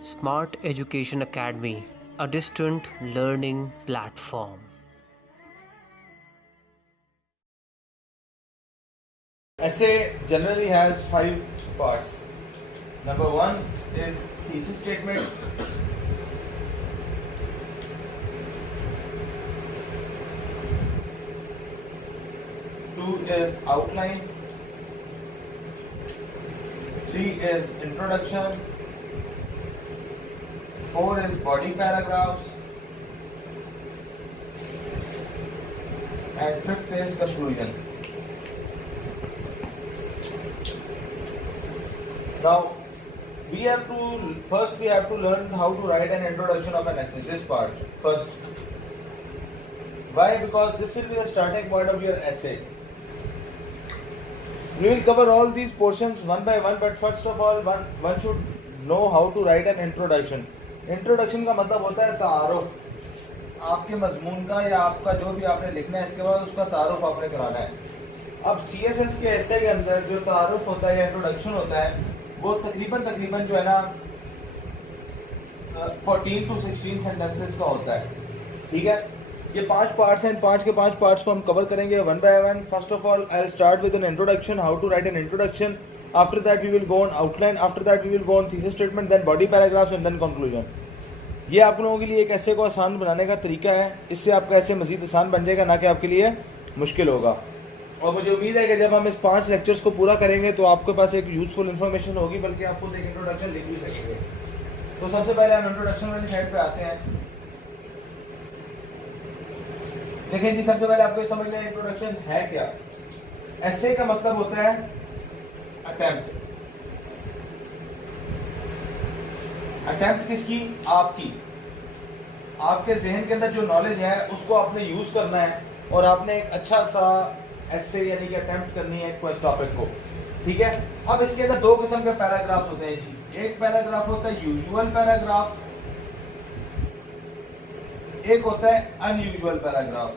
Smart Education Academy, a distant learning platform. Essay generally has 5 parts. Number 1 is thesis statement. Two is outline. 3 is introduction. 4 is body paragraphs. And 5th is conclusion. Now, we have to learn how to write an introduction of an essay. This part first. Why? Because this will be the starting point of your essay. We will cover all these portions one by one, but first of all, one should know how to write an introduction. Introduction का मतलब होता है तारुफ, आपके मजमून का या आपका जो भी आपने लिखना है, इसके बाद उसका तारुफ आपने कराना है. अब CSS के एसे के अंदर जो तारुफ होता है या इंट्रोडक्शन होता है, वो तकरीबन जो है ना 14 to 16 सेंटेंसेस का होता है. ठीक है, ये 5 पार्ट्स हैं. 5 के 5 पार्ट्स को हम कवर करेंगे one by one. First of all I will start with an introduction, how to write an introduction. After that we will go on outline. After that we will go on thesis statement, then body paragraphs and then conclusion. ये आप लोगों के लिए एक ऐसे को आसान बनाने का तरीका है. इससे आपका ऐसे मजीद आसान बन जाएगा, ना कि आपके लिए मुश्किल होगा. और मुझे उम्मीद है कि जब हम इस 5 लेक्चर्स को पूरा करेंगे तो आपके पास एक यूजफुल इन्फॉर्मेशन होगी, बल्कि आप खुद एक इंट्रोडक्शन लिख भी सकेंगे. तो सबसे पहले हम इंट्रोडक्शन वाली साइड पे आते हैं. देखें जी, सबसे पहले आपको समझना है इंट्रोडक्शन है क्या. एसे का मतलब होता है अटेम्प्ट. अटेम्प्ट किसकी? आपकी. आपके जहन के अंदर जो नॉलेज है उसको आपने यूज करना है और आपने एक अच्छा सा एसे यानी कि अटेम्प्ट करनी है कोई टॉपिक को. ठीक है, अब इसके अंदर 2 किस्म के पैराग्राफ्स होते हैं जी. एक पैराग्राफ होता है यूजुअल पैराग्राफ, एक होता है अनयूजुअल पैराग्राफ.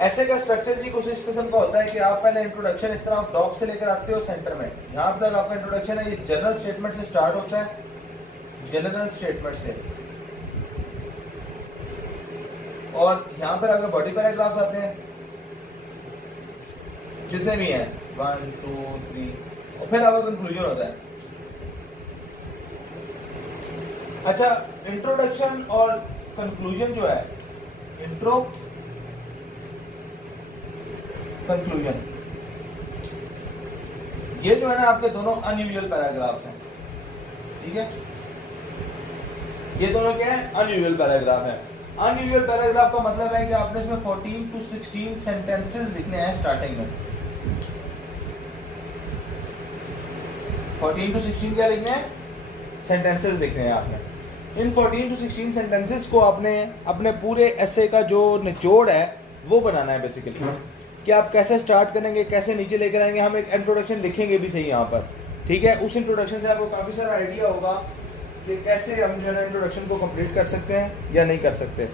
ऐसे का स्ट्रक्चर जी कुछ इस किस्म का होता है कि आप पहले इंट्रोडक्शन इस तरह टॉप से लेकर आते हो सेंटर में. यहां तक आपका इंट्रोडक्शन है, ये जनरल स्टेटमेंट से स्टार्ट होता है. जनरल स्टेटमेंट से, और यहां पर आपके बॉडी पैराग्राफ्स आते हैं जितने भी हैं 1 2 3, और फिर आपका कंक्लूजन होता है. अच्छा, इंट्रोडक्शन और कंक्लूजन जो है, इंट्रो कंक्लूजन, ये जो है ना आपके दोनों अनयूजुअल पैराग्राफ्स हैं. ठीक है, ये दोनों क्या है? अनयूजुअल पैराग्राफ है. अनयूजुअल पैराग्राफ का मतलब है कि आपने इसमें 14 to 16 सेंटेंसेस लिखने हैं स्टार्टिंग में. 14 to 16 क्या लिखने हैं? सेंटेंसेस लिखने हैं आपने. इन 14 to 16 सेंटेंसेस को आपने अपने पूरे एसे का जो निचोड़ है वो बनाना है बेसिकली. कि आप कैसे स्टार्ट करेंगे, कैसे नीचे लेकर आएंगे. हम एक इंट्रोडक्शन लिखेंगे भी सही यहाँ पर. ठीक है, उस इंट्रोडक्शन से आपको काफ़ी सारा आइडिया होगा कि कैसे हम जो है इंट्रोडक्शन को कंप्लीट कर सकते हैं या नहीं कर सकते.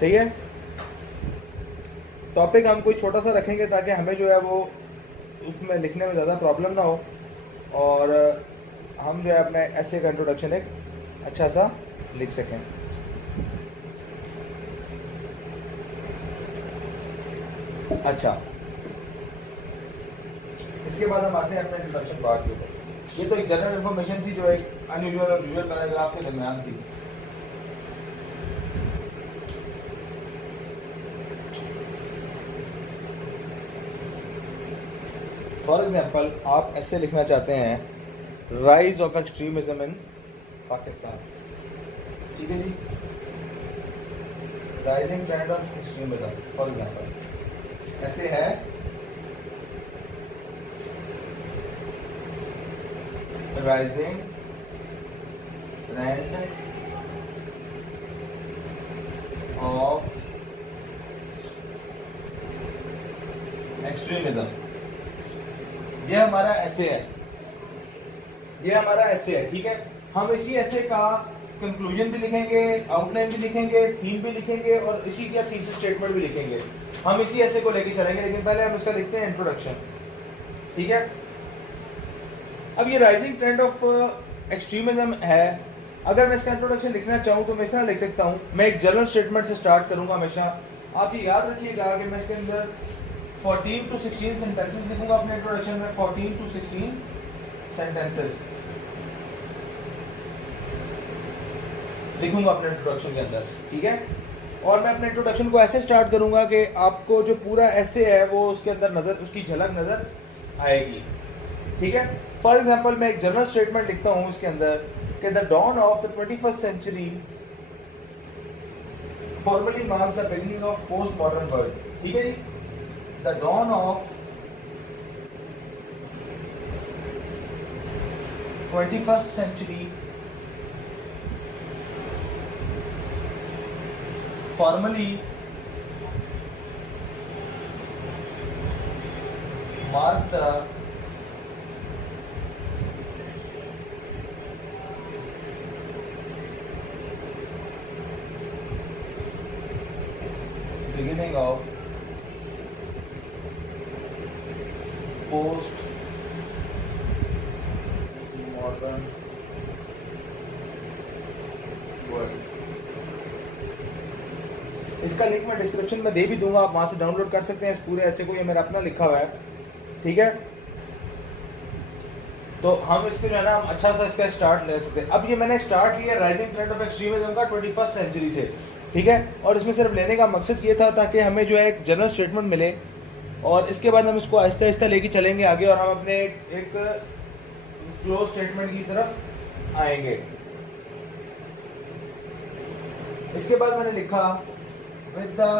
सही है. टॉपिक हम कोई छोटा सा रखेंगे ताकि हमें जो है वो उसमें लिखने में ज़्यादा प्रॉब्लम ना हो, और हम जो है अपने ऐसे का इंट्रोडक्शन एक अच्छा सा लिख सकें. अच्छा, इसके बाद हम आते हैं अपने इंट्रोडक्शन पार्ट के ऊपर. ये तो एक जनरल इंफॉर्मेशन थी जो एक अनयूजुअल और यूजुअल पैराग्राफ के दरमियान थी. फॉर एग्जाम्पल, आप ऐसे लिखना चाहते हैं rise of extremism in Pakistan. ठीक है जी, rising trend of extremism for example ऐसे है. Rising trend of extremism. ये हमारा ऐसे है, ये हमारा ऐसे है. ठीक है, हम इसी ऐसे का कंक्लूजन भी लिखेंगे, आउटलाइन भी लिखेंगे, थीम भी लिखेंगे और इसी का थीसिस स्टेटमेंट भी लिखेंगे. हम इसी ऐसे को लेके चलेंगे, लेकिन पहले हम इसका लिखते हैं इंट्रोडक्शन. ठीक है, अब ये राइजिंग ट्रेंड ऑफ एक्सट्रीमिज्म है। अगर मैं इसका इंट्रोडक्शन लिखना चाहूँ तो मैं इस तरह लिख सकता हूँ। मैं एक जनरल स्टेटमेंट से स्टार्ट करूँगा हमेशा। आप ये याद रखिएगा कि मैं इसके अंदर 14 to 16 सेंटेंसेस लिखूंगा अपने इंट्रोडक्शन में। 14 to 16 सेंटेंसेस लिखूंगा अपने इंट्रोडक्शन के अंदर, ठीक है। और मैं अपने इंट्रोडक्शन को ऐसे स्टार्ट करूंगा कि आपको जो पूरा ऐसे है वो उसके अंदर नजर, उसकी झलक नजर आएगी, ठीक है। फॉर एग्जांपल मैं एक जनरल स्टेटमेंट लिखता हूं इसके अंदर कि the dawn of the 21st century formally marks the beginning of post modern world, ठीक है जी। The dawn of 21st century formally mark the beginning of post modern world। इसका लिंक मैं डिस्क्रिप्शन में दे भी दूंगा, आप वहां से डाउनलोड कर सकते हैं इस पूरे ऐसे को। ये मेरा अपना लिखा हुआ है, ठीक है। तो हम इसको जो है ना हम अच्छा सा इसका स्टार्ट ले सकते हैं। अब ये मैंने स्टार्ट लिया राइजिंग ट्रेंड ऑफ एक्सट्रीमिज्म का 21st सेंचुरी से, ठीक है। और इसमें सिर्फ लेने का मकसद ये था ताकि हमें जो है एक जनरल स्टेटमेंट मिले और इसके बाद हम इसको आहिस्ता आहिस्ता लेके चलेंगे आगे और हम अपने एक क्लोज स्टेटमेंट की तरफ आएंगे। इसके बाद मैंने लिखा with the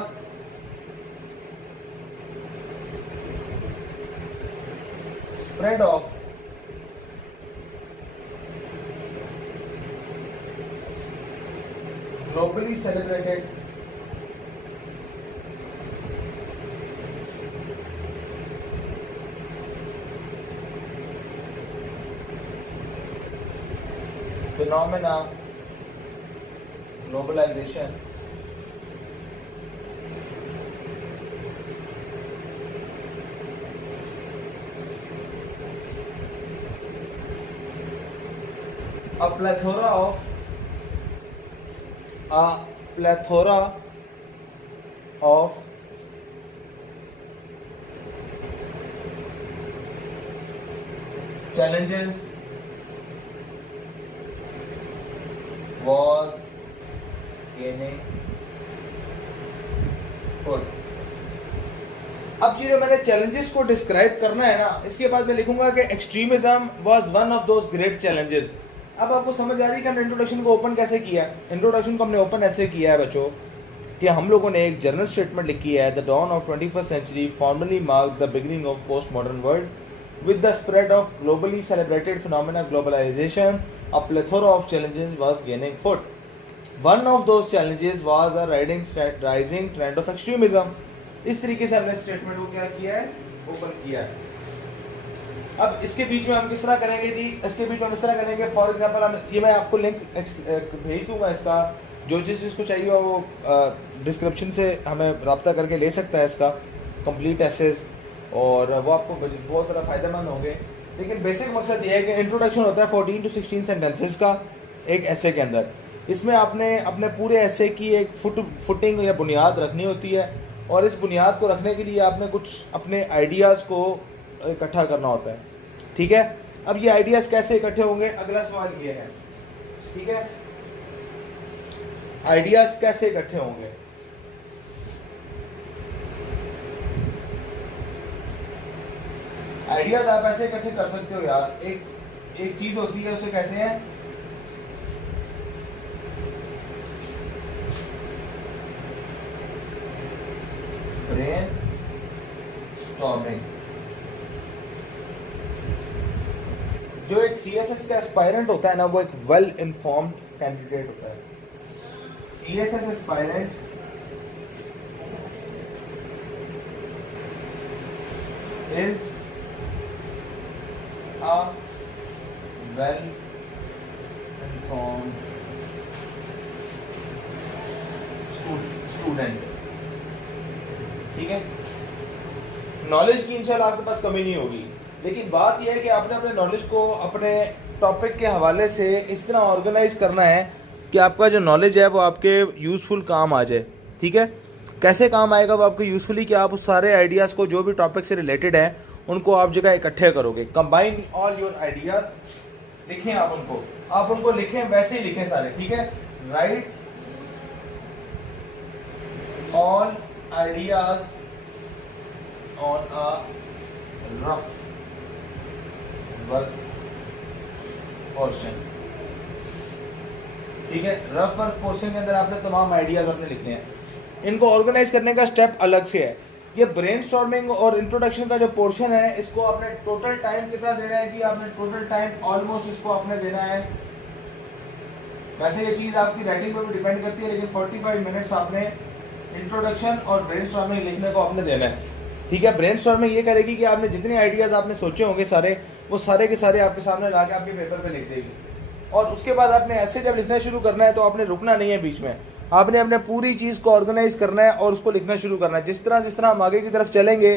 spread of globally celebrated phenomena, globalization, a plethora of challenges was gaining foot। अब ये जो मैंने चैलेंजेस को डिस्क्राइब करना है ना, इसके बाद मैं लिखूंगा कि extremism was one of those great challenges. अब आपको समझ आ रही है कि हमने इंट्रोडक्शन को ओपन कैसे किया है। इंट्रोडक्शन को हमने ओपन ऐसे किया है बच्चों कि हम लोगों ने एक जनरल स्टेटमेंट लिखी है, the dawn of 21st century formally mark the beginning of post modern world with the spread of globally celebrated phenomena globalisation a plethora of challenges was gaining foot. One of those challenges was a rising trend of extremism. इस तरीके से हमने statement को क्या किया है, open किया है। अब इसके बीच में हम किस तरह करेंगे जी, इसके बीच में हम इस तरह करेंगे। फॉर एग्जांपल हम ये मैं आपको लिंक भेज दूंगा इसका, जो जिस चीज़ को चाहिए वो डिस्क्रिप्शन से हमें रब्ता करके ले सकता है इसका कंप्लीट एसेस, और वो आपको बहुत ज़्यादा फ़ायदेमंद होंगे। लेकिन बेसिक मकसद ये है कि इंट्रोडक्शन होता है 14 to 16 सेंटेंसेस का एक ऐसे के अंदर। इसमें आपने अपने पूरे ऐसे की एक फुटिंग या बुनियाद रखनी होती है, और इस बुनियाद को रखने के लिए आपने कुछ अपने आइडियाज़ को इकट्ठा करना होता है, ठीक है। अब ये आइडियाज़ कैसे इकट्ठे होंगे, अगला सवाल ये है, ठीक है। आइडियाज़ कैसे इकट्ठे होंगे? आइडियाज आप ऐसे इकट्ठे कर सकते हो यार। एक चीज होती है, उसे कहते हैं ब्रेन स्टॉर्मिंग। जो एक सीएसएस का एस्पायरेंट होता है ना, वो एक वेल इन्फॉर्म्ड कैंडिडेट होता है। CSS aspirant is a well informed student, ठीक है। नॉलेज की इंशाल्लाह आपके पास कमी नहीं होगी, लेकिन बात यह है कि आपने अपने नॉलेज को अपने टॉपिक के हवाले से इस तरह ऑर्गेनाइज करना है कि आपका जो नॉलेज है वो आपके यूज़फुल काम आ जाए। ठीक है, कैसे काम आएगा वो आपको यूज़फुली, कि आप उस सारे आइडियाज़ को जो भी टॉपिक से रिलेटेड हैं उनको आप जगह इकट्ठे करोगे। कंबाइन ऑल योर आइडियाज़, लिखें आप उनको लिखें, वैसे ही लिखें सारे। ठीक है, right all ideas on a rough work portion. ठीक है, रफ वर्क पोर्शन के अंदर आपने तमाम आइडियाज अपने लिखने हैं। इनको ऑर्गेनाइज करने का स्टेप अलग से है। ये ब्रेनस्टॉर्मिंग और इंट्रोडक्शन का जो पोर्शन है, इसको आपने टोटल टाइम कितना देना है कि आपने टोटल टाइम ऑलमोस्ट इसको आपने देना है। वैसे ये चीज़ आपकी राइटिंग पर भी डिपेंड करती है, लेकिन 45 मिनट्स आपने इंट्रोडक्शन और ब्रेनस्टॉर्मिंग लिखने को आपने देना है। ठीक है, ब्रेनस्टॉर्मिंग ये करेगी कि आपने जितने आइडियाज़ आपने सोचे होंगे सारे, वो सारे के सारे आपके सामने ला के आपके पेपर पे लिख देगी। और उसके बाद आपने ऐसे जब लिखना शुरू करना है तो आपने रुकना नहीं है बीच में, आपने अपने पूरी चीज़ को ऑर्गेनाइज करना है और उसको लिखना शुरू करना है। जिस तरह हम आगे की तरफ चलेंगे,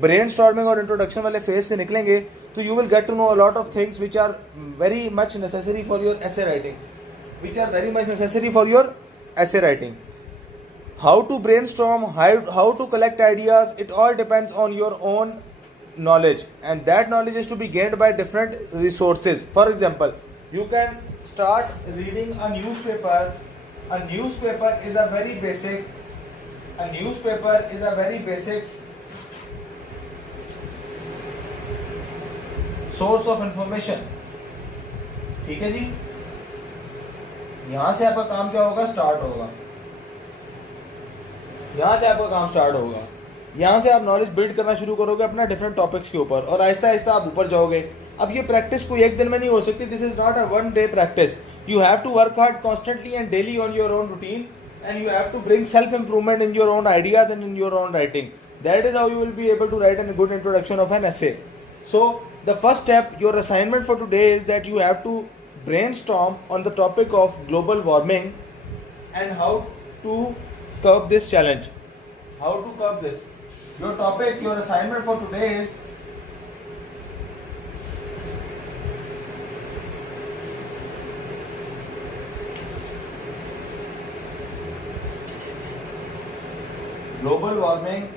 ब्रेनस्टॉर्मिंग और इंट्रोडक्शन वाले फेज से निकलेंगे, तो you will get to know a lot of things which are very much necessary for your essay writing, how to brainstorm, how to collect ideas. It all depends on your own knowledge, and that knowledge is to be gained by different resources. For example, you can start reading a newspaper. A newspaper is a very basic source of information. ठीक है जी, यहां से आपका काम क्या होगा, start होगा। यहाँ से आपका काम स्टार्ट होगा, यहाँ से आप नॉलेज बिल्ड करना शुरू करोगे अपना डिफरेंट टॉपिक्स के ऊपर, और आहिस्ता आहिस्ता आप ऊपर जाओगे। अब ये प्रैक्टिस कोई एक दिन में नहीं हो सकती, this is not a one day practice. You have to work hard constantly and daily on your own routine, and you have to bring self improvement in your own ideas and in your own writing. That is how you will be able to write a good introduction of an essay. So the first step, your assignment for today is that you have to brainstorm on the topic of global warming and how to curb this challenge. How to curb this? Your topic, your assignment for today is global warming,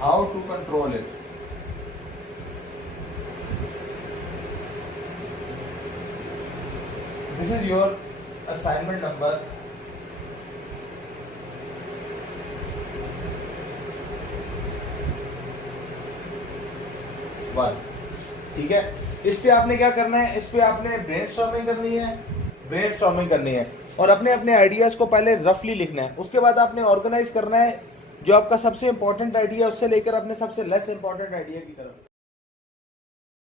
how to control it. This is your assignment number 1. ठीक है, इस पे आपने क्या करना है, इस पे आपने ब्रेनस्टॉर्मिंग करनी है और अपने अपने आइडियाज को पहले रफली लिखना है। उसके बाद आपने ऑर्गेनाइज करना है जो आपका सबसे इंपॉर्टेंट आइडिया उससे लेकर अपने सबसे लेस इंपॉर्टेंट आइडिया की तरफ।